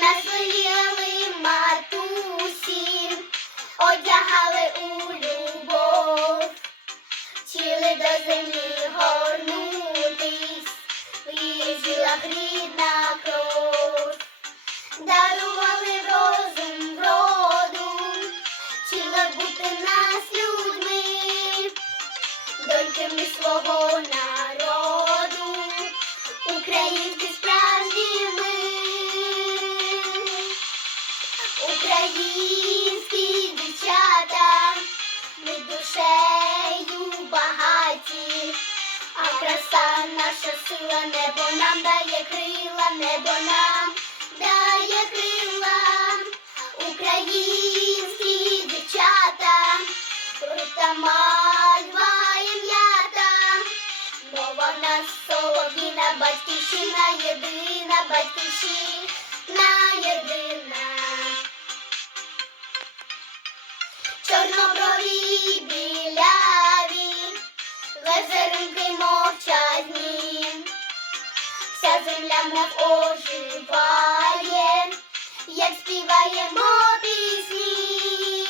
нас воліли матусі, одягали у любов, вчили до землі горнутись, в жилах рідна кров, дарували розум вроду, вчили бути нас людьми, доньками свого народу, Українські дівчата, ми душею багаті, а краса наша сила, небо нам дає крила, небо нам дає крила, українські дівчата, крута мальва і м'ята, мова нас солов'їна, батьківщина єдина, батьківщина єдина. Лазеринки мовчазні, вся земля мов оживає, як співаємо пісні.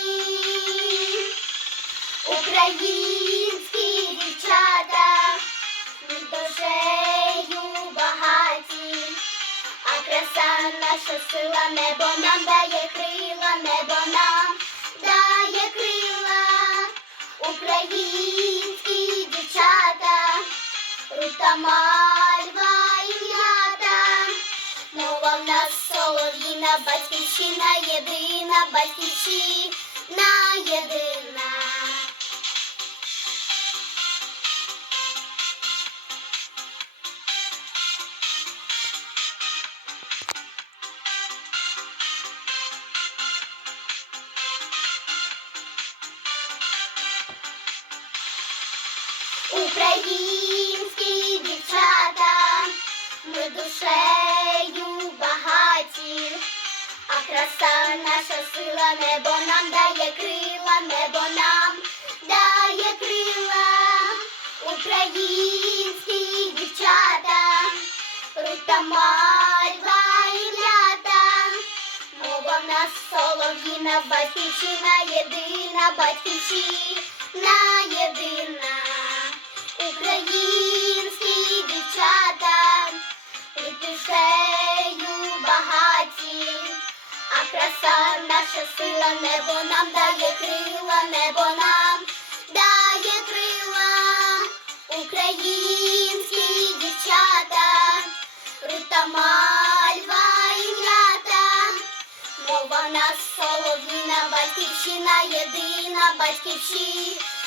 Українські дівчата, ми душею багаті, а краса наша сила, небо нам дає крила, небо нам дає крила, рута мальва і м'ята, мова в нас солов'їна, батьківщина єдина, батьківщина єдина. Українські душею багаті, а краса наша сила, небо нам дає крила, небо нам дає крила, українські дівчата, рута мальва і м'ята, мова в нас солов'їна, батьківщина єдина, батьківщина небо нам дає крила, небо нам дає крила, українські дівчата, рута мальва і м'ята, мова нас солов'їна, батьківщина єдина, батьківщина.